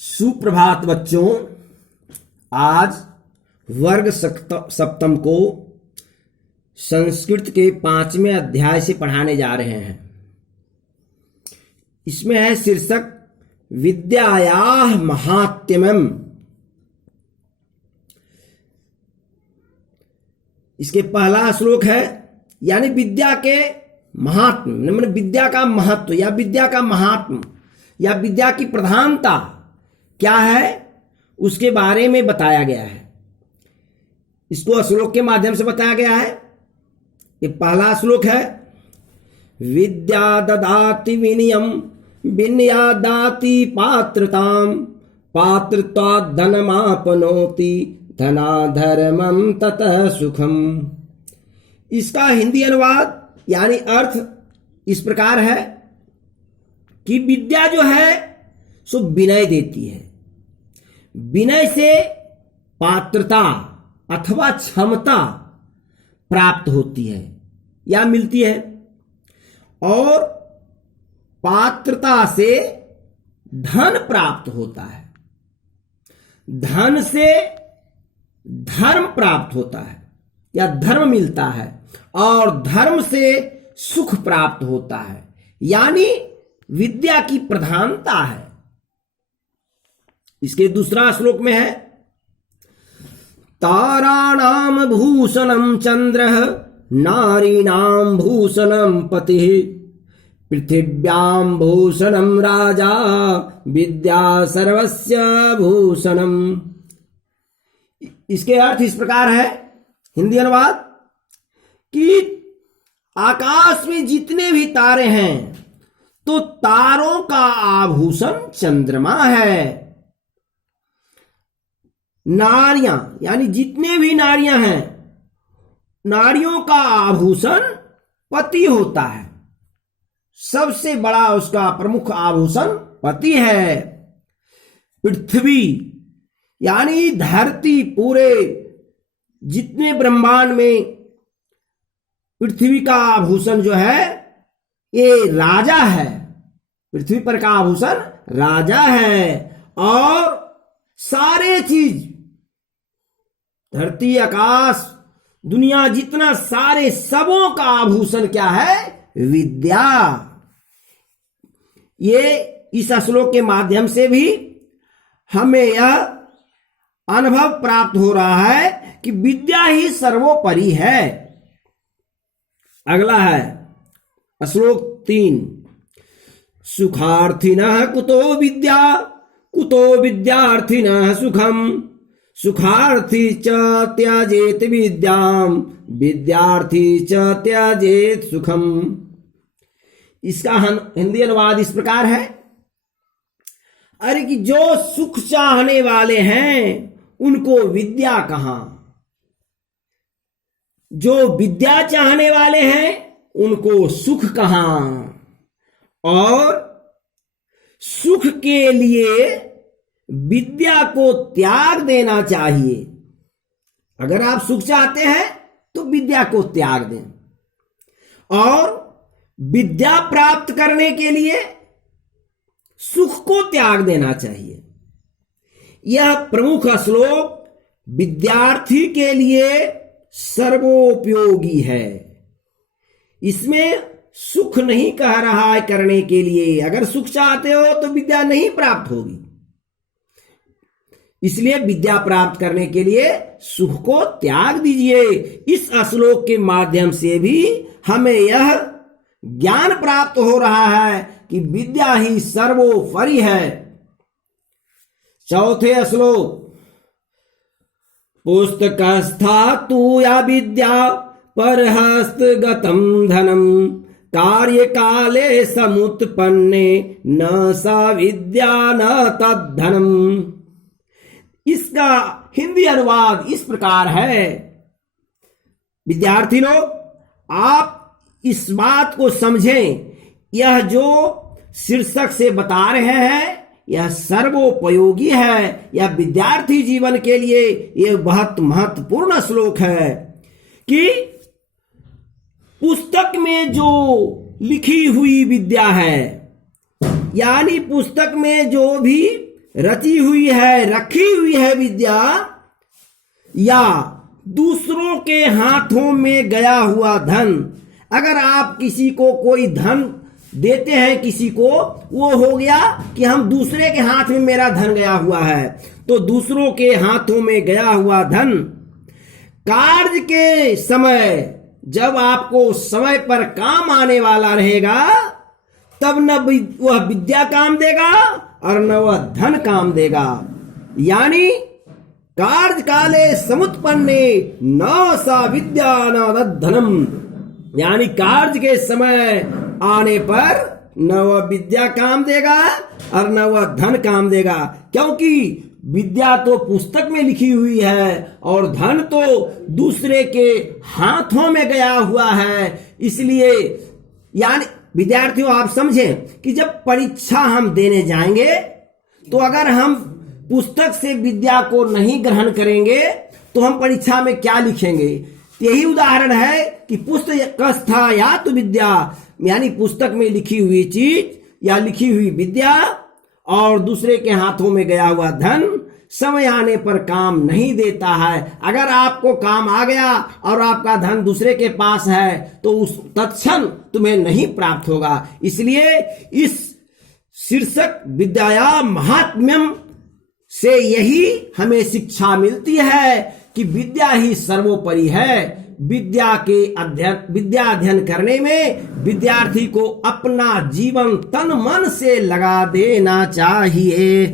सुप्रभात बच्चों। आज वर्ग सप्तम को संस्कृत के 5वें अध्याय से पढ़ाने जा रहे हैं। इसमें है शीर्षक विद्यायाः महात्म्यम्। इसके पहला श्लोक है यानी विद्या के महात्म्य, मतलब विद्या का महत्व या विद्या का महात्म या विद्या की प्रधानता क्या है उसके बारे में बताया गया है। इसको श्लोक के माध्यम से बताया गया है। ये पहला श्लोक है, विद्या ददाति विनयम विनयादाति पात्रताम पात्रत्वात् धनमापनोति धनाधर्मम ततः सुखम। इसका हिंदी अनुवाद यानी अर्थ इस प्रकार है कि विद्या जो है सो विनय देती है। विनय से पात्रता अथवा क्षमता प्राप्त होती है या मिलती है, और पात्रता से धन प्राप्त होता है, धन से धर्म प्राप्त होता है या धर्म मिलता है, और धर्म से सुख प्राप्त होता है, यानी विद्या की प्रधानता है। इसके दूसरा श्लोक में है, ताराणाम भूषणम चंद्रः नारीणाम भूषणम पतिः पृथिव्याम भूषणम राजा विद्या सर्वस्य भूषणम। इसके अर्थ इस प्रकार है, हिंदी अनुवाद, कि आकाश में जितने भी तारे हैं तो तारों का आभूषण चंद्रमा है। नारियां यानी जितने भी नारियां हैं, नारियों का आभूषण पति होता है। सबसे बड़ा उसका प्रमुख आभूषण पति है। पृथ्वी यानी धरती, पूरे जितने ब्रह्मांड में पृथ्वी का आभूषण जो है ये राजा है। पृथ्वी पर का आभूषण राजा है, और सारे चीज, धरती, आकाश, दुनिया, जितना सारे सबों का आभूषण क्या है? विद्या। ये इस श्लोक के माध्यम से भी हमें यह अनुभव प्राप्त हो रहा है कि विद्या ही सर्वोपरि है। अगला है श्लोक 3, सुखार्थिनः कुतो विद्या कुतो विद्यार्थिनः सुखम सुखार्थी च त्याजेत विद्याम विद्यार्थी च त्याजेत सुखम। इसका हिंदी अनुवाद इस प्रकार है, अरे कि जो सुख चाहने वाले हैं उनको विद्या कहां, जो विद्या चाहने वाले हैं उनको सुख कहां। और सुख के लिए विद्या को त्याग देना चाहिए। अगर आप सुख चाहते हैं तो विद्या को त्याग दें, और विद्या प्राप्त करने के लिए सुख को त्याग देना चाहिए। यह प्रमुख श्लोक विद्यार्थी के लिए सर्वोपयोगी है। इसमें सुख नहीं कह रहा है करने के लिए। अगर सुख चाहते हो तो विद्या नहीं प्राप्त होगी, इसलिए विद्या प्राप्त करने के लिए सुख को त्याग दीजिए। इस श्लोक के माध्यम से भी हमें यह ज्ञान प्राप्त हो रहा है कि विद्या ही सर्वोपरि है। चौथे श्लोक, पुस्तकस्था तु या विद्या परहस्तगतं धनम कार्य काले समुत्पन्ने न सा विद्या न तद्धनम। इसका हिंदी अनुवाद इस प्रकार है, विद्यार्थी लोग, आप इस बात को समझें, यह जो शीर्षक से बता रहे हैं यह सर्वोपयोगी है। यह विद्यार्थी जीवन के लिए यह बहुत महत्वपूर्ण श्लोक है कि पुस्तक में जो लिखी हुई विद्या है, यानी पुस्तक में जो भी रची हुई है, रखी हुई है विद्या, या दूसरों के हाथों में गया हुआ धन। अगर आप किसी को कोई धन देते हैं किसी को, वो हो गया कि हम दूसरे के हाथ में मेरा धन गया हुआ है, तो दूसरों के हाथों में गया हुआ धन कार्य के समय, जब आपको समय पर काम आने वाला रहेगा, तब न वह विद्या काम देगा और न वह धन काम देगा। यानी कार्य काले समुत्पन्ने न सा विद्या न धनम, यानी कार्य के समय आने पर न वह विद्या काम देगा और न वह धन काम देगा, क्योंकि विद्या तो पुस्तक में लिखी हुई है और धन तो दूसरे के हाथों में गया हुआ है। इसलिए यानी विद्यार्थियों आप समझें कि जब परीक्षा हम देने जाएंगे तो अगर हम पुस्तक से विद्या को नहीं ग्रहण करेंगे तो हम परीक्षा में क्या लिखेंगे। यही उदाहरण है कि पुस्तकस्था या तो विद्या, यानी पुस्तक में लिखी हुई चीज या लिखी हुई विद्या और दूसरे के हाथों में गया हुआ धन समय आने पर काम नहीं देता है। अगर आपको काम आ गया और आपका धन दूसरे के पास है तो उस तत्क्षण तुम्हें नहीं प्राप्त होगा। इसलिए इस शीर्षक विद्या महात्म्यम से यही हमें शिक्षा मिलती है कि विद्या ही सर्वोपरि है। विद्या अध्ययन करने में विद्यार्थी को अपना जीवन तन मन से लगा देना चाहिए।